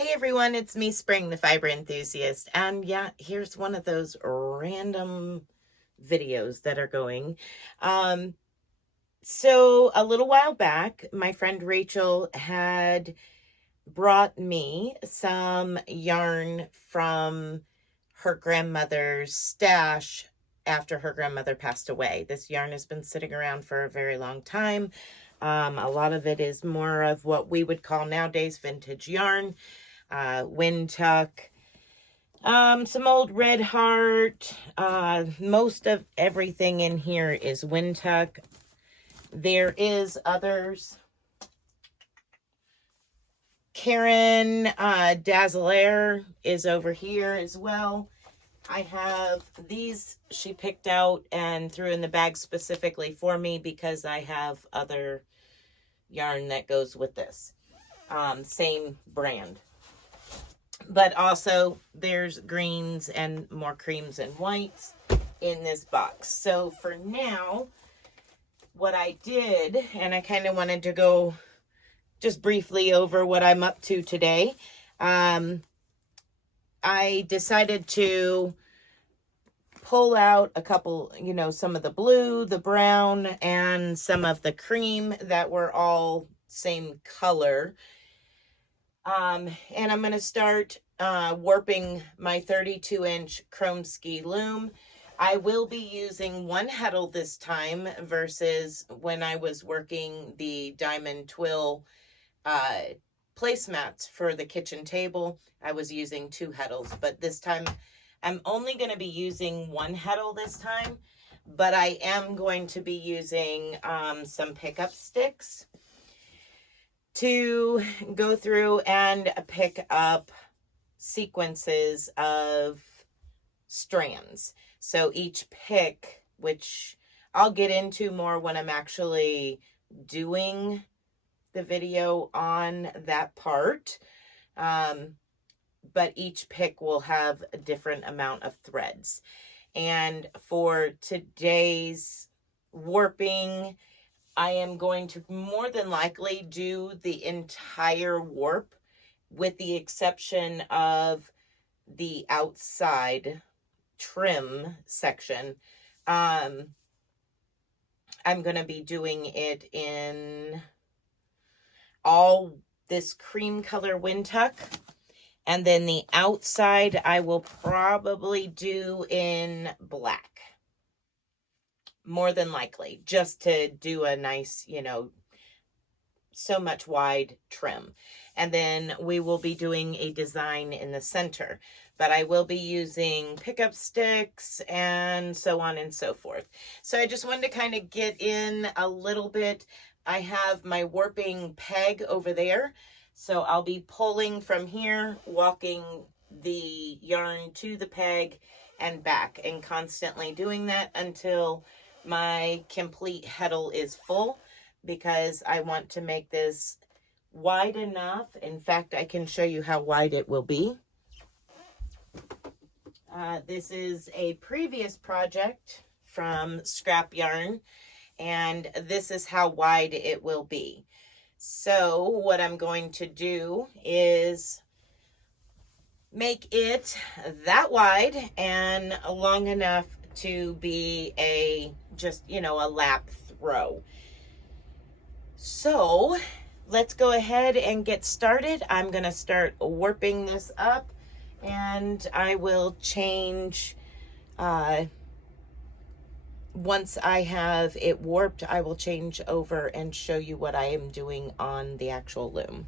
Hey everyone, it's me, Spring, the fiber enthusiast. And yeah, here's one of those random videos that are going. So a little while back, my friend Rachel had brought me some yarn from her grandmother's stash after her grandmother passed away. This yarn has been sitting around for a very long time. A lot of it is more of what we would call nowadays vintage yarn. Wind tuck, some old red heart. Most of everything in here is wind tuck. There is others. Karen Dazzler is over here as well. I have these she picked out and threw in the bag specifically for me because I have other yarn that goes with this. Same brand. But also there's greens and more creams and whites in this box. So for now, what I did, and I kind of wanted to go just briefly over what I'm up to today. I decided to pull out a couple, some of the blue, the brown, and some of the cream that were all same color. And I'm going to start warping my 32-inch chrome ski loom. I will be using one heddle this time versus when I was working the diamond twill placemats for the kitchen table. I was using two heddles, but this time I'm only going to be using one heddle this time, but I am going to be using some pickup sticks to go through and pick up sequences of strands. So each pick, which I'll get into more when I'm actually doing the video on that part, but each pick will have a different amount of threads. And for today's warping, I am going to more than likely do the entire warp with the exception of the outside trim section. I'm going to be doing it in all this cream color wind tuck. And then the outside I will probably do in black. More than likely, just to do a nice, so much wide trim. And then we will be doing a design in the center. But I will be using pickup sticks and so on and so forth. So I just wanted to kind of get in a little bit. I have my warping peg over there. So I'll be pulling from here, walking the yarn to the peg and back, and constantly doing that until my complete heddle is full, because I want to make this wide enough. In fact, I can show you how wide it will be. This is a previous project from Scrap Yarn, and this is how wide it will be. So what I'm going to do is make it that wide and long enough to be a lap throw. So let's go ahead and get started. I'm going to start warping this up, and I will change once I have it warped. I will change over and show you what I am doing on the actual loom.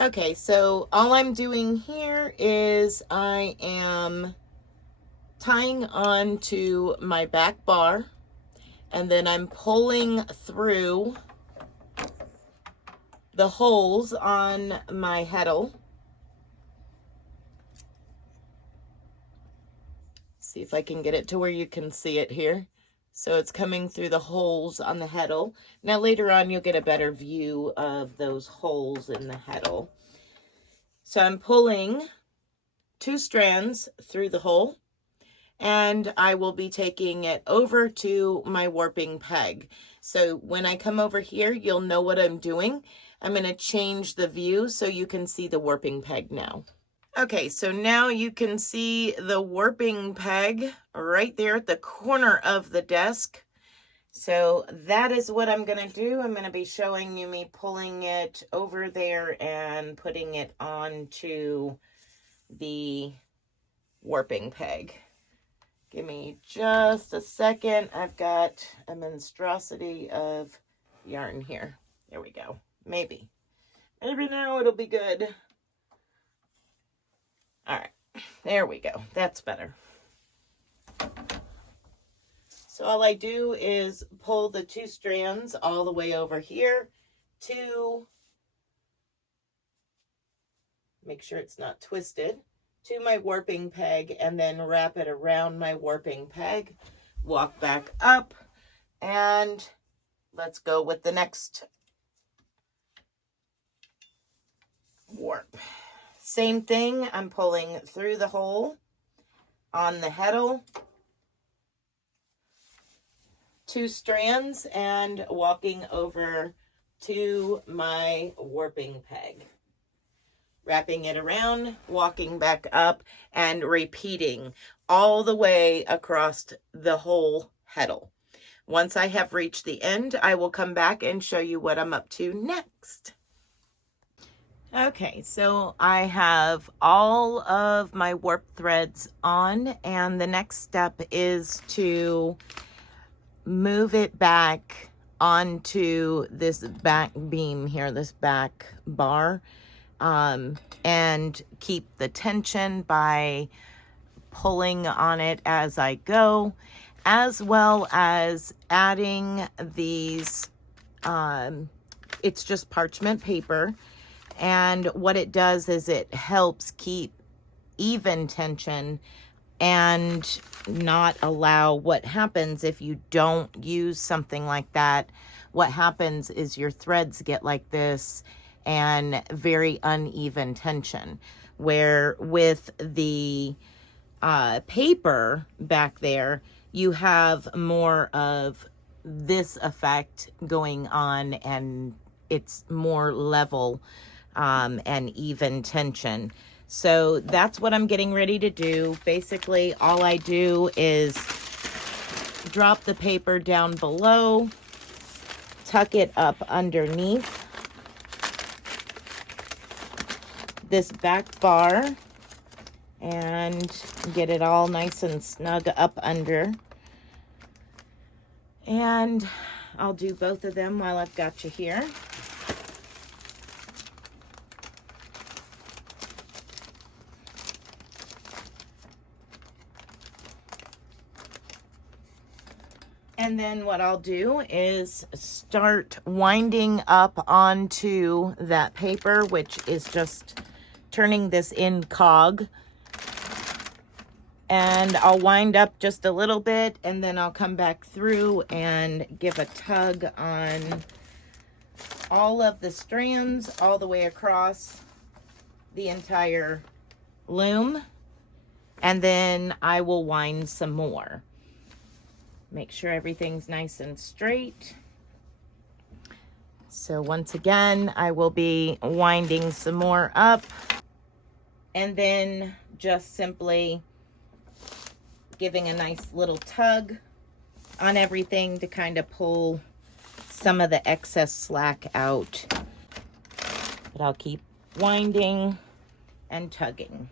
Okay, so all I'm doing here is I am tying on to my back bar, and then I'm pulling through the holes on my heddle. See if I can get it to where you can see it here. So it's coming through the holes on the heddle. Now later on you'll get a better view of those holes in the heddle. So I'm pulling 2 strands through the hole, and I will be taking it over to my warping peg. So when I come over here, you'll know what I'm doing. I'm going to change the view so you can see the warping peg now. Okay, so now you can see the warping peg right there at the corner of the desk. So that is what I'm going to do. I'm going to be showing you me pulling it over there and putting it onto the warping peg. Give me just a second. I've got a monstrosity of yarn here. There we go. Maybe now it'll be good. All right, there we go. That's better. So all I do is pull the 2 strands all the way over here to make sure it's not twisted, to my warping peg, and then wrap it around my warping peg, walk back up, and let's go with the next warp. Same thing, I'm pulling through the hole on the heddle, 2 strands, and walking over to my warping peg. Wrapping it around, walking back up, and repeating all the way across the whole heddle. Once I have reached the end, I will come back and show you what I'm up to next. Okay, so I have all of my warp threads on, and the next step is to move it back onto this back beam here, this back bar, and keep the tension by pulling on it as I go, as well as adding these, it's just parchment paper, and what it does is it helps keep even tension and not allow what happens if you don't use something like that. What happens is your threads get like this and very uneven tension, where with the paper back there, you have more of this effect going on, and it's more level and even tension. So that's what I'm getting ready to do. Basically, all I do is drop the paper down below, tuck it up underneath this back bar, and get it all nice and snug up under. And I'll do both of them while I've got you here. And then what I'll do is start winding up onto that paper, which is just turning this in cog. And I'll wind up just a little bit, and then I'll come back through and give a tug on all of the strands all the way across the entire loom. And then I will wind some more. Make sure everything's nice and straight. So once again, I will be winding some more up, and then just simply giving a nice little tug on everything to kind of pull some of the excess slack out. But I'll keep winding and tugging.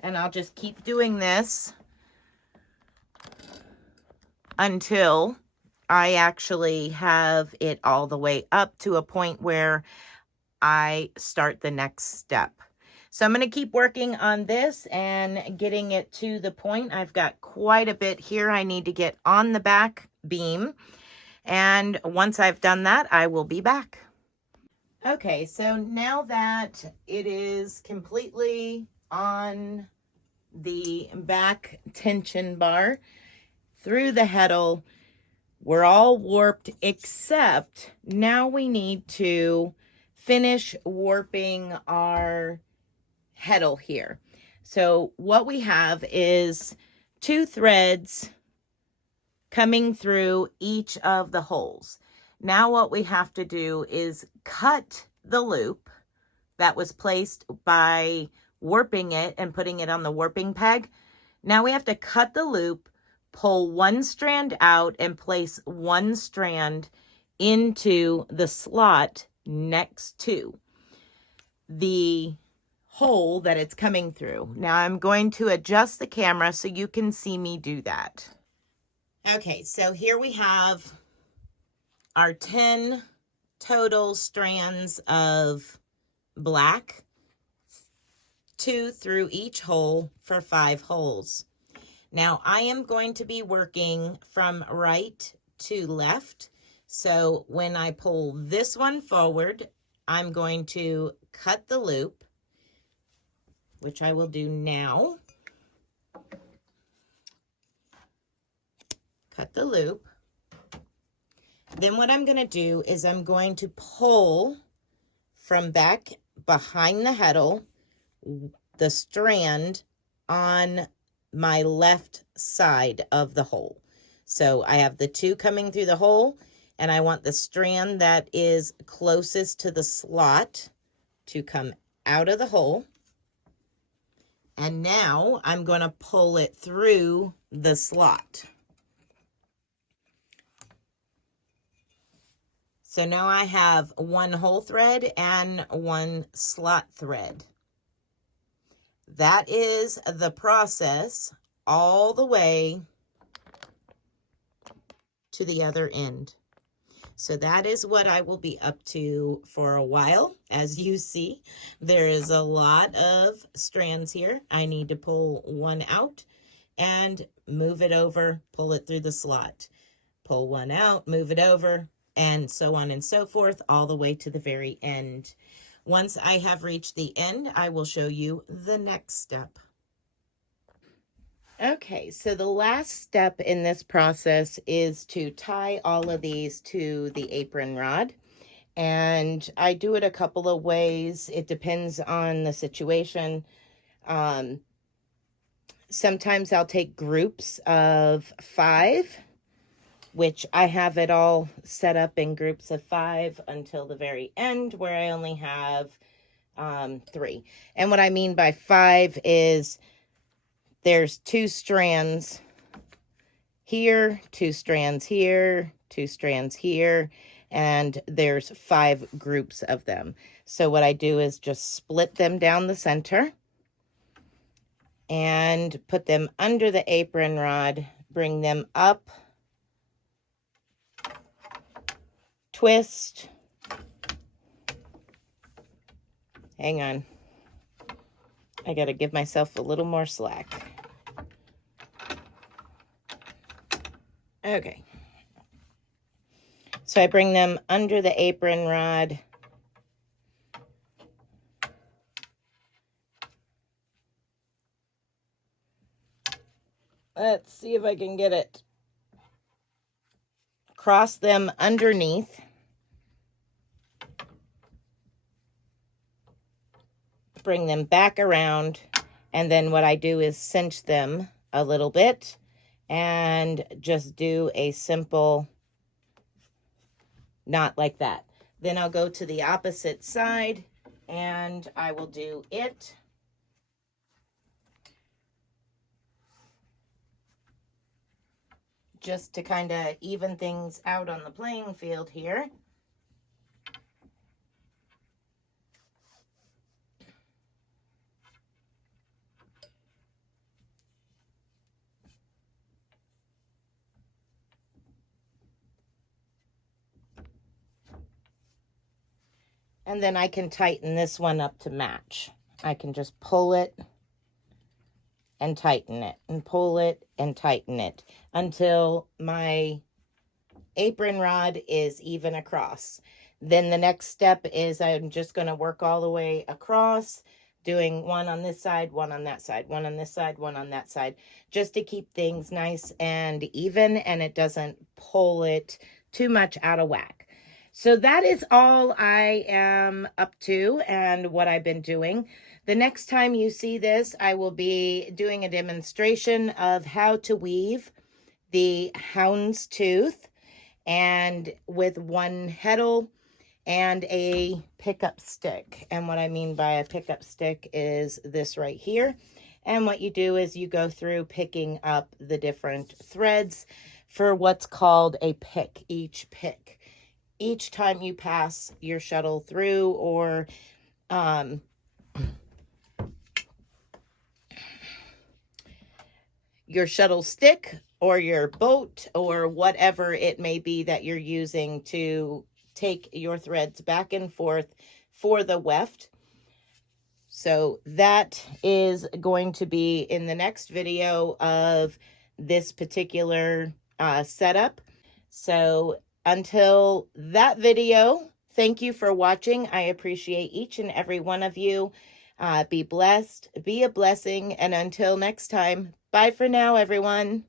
And I'll just keep doing this until I actually have it all the way up to a point where I start the next step. So I'm going to keep working on this and getting it to the point. I've got quite a bit here I need to get on the back beam. And once I've done that, I will be back. Okay, so now that it is completely on the back tension bar, through the heddle, we're all warped, except now we need to finish warping our heddle here. So what we have is 2 threads coming through each of the holes. Now what we have to do is cut the loop that was placed by warping it and putting it on the warping peg. Now we have to cut the loop, pull one strand out, and place one strand into the slot next to the hole that it's coming through. Now I'm going to adjust the camera so you can see me do that. Okay, so here we have our 10 total strands of black, 2 through each hole for 5 holes. Now I am going to be working from right to left. So when I pull this one forward, I'm going to cut the loop, which I will do now. Cut the loop. Then what I'm going to do is I'm going to pull from back behind the heddle the strand on my left side of the hole. So I have the 2 coming through the hole, and I want the strand that is closest to the slot to come out of the hole. And now I'm going to pull it through the slot. So now I have 1 hole thread and 1 slot thread. That is the process all the way to the other end. So that is what I will be up to for a while. As you see, there is a lot of strands here. I need to pull one out and move it over, pull it through the slot. Pull one out, move it over, and so on and so forth, all the way to the very end. Once I have reached the end, I will show you the next step. Okay, so the last step in this process is to tie all of these to the apron rod. And I do it a couple of ways. It depends on the situation. Sometimes I'll take groups of 5, which I have it all set up in groups of 5 until the very end, where I only have 3. And what I mean by 5 is there's 2 strands here, 2 strands here, 2 strands here, and there's 5 groups of them. So what I do is just split them down the center and put them under the apron rod, bring them up, twist. Hang on. I got to give myself a little more slack. Okay. So I bring them under the apron rod. Let's see if I can get it. Cross them underneath. Bring them back around, and then what I do is cinch them a little bit and just do a simple knot like that. Then I'll go to the opposite side and I will do it. Just to kind of even things out on the playing field here. And then I can tighten this one up to match. I can just pull it and tighten it, and pull it and tighten it until my apron rod is even across. Then the next step is I'm just going to work all the way across, doing one on this side, one on that side, one on this side, one on that side, just to keep things nice and even, and it doesn't pull it too much out of whack. So that is all I am up to and what I've been doing. The next time you see this, I will be doing a demonstration of how to weave the houndstooth. and with one heddle and a pickup stick. And what I mean by a pickup stick is this right here. And what you do is you go through picking up the different threads for what's called a pick, each pick. Each time you pass your shuttle through, or your shuttle stick or your boat or whatever it may be that you're using to take your threads back and forth for the weft. So that is going to be in the next video of this particular setup. So until that video, thank you for watching. I appreciate each and every one of you. Be blessed, be a blessing, and until next time, bye for now, everyone.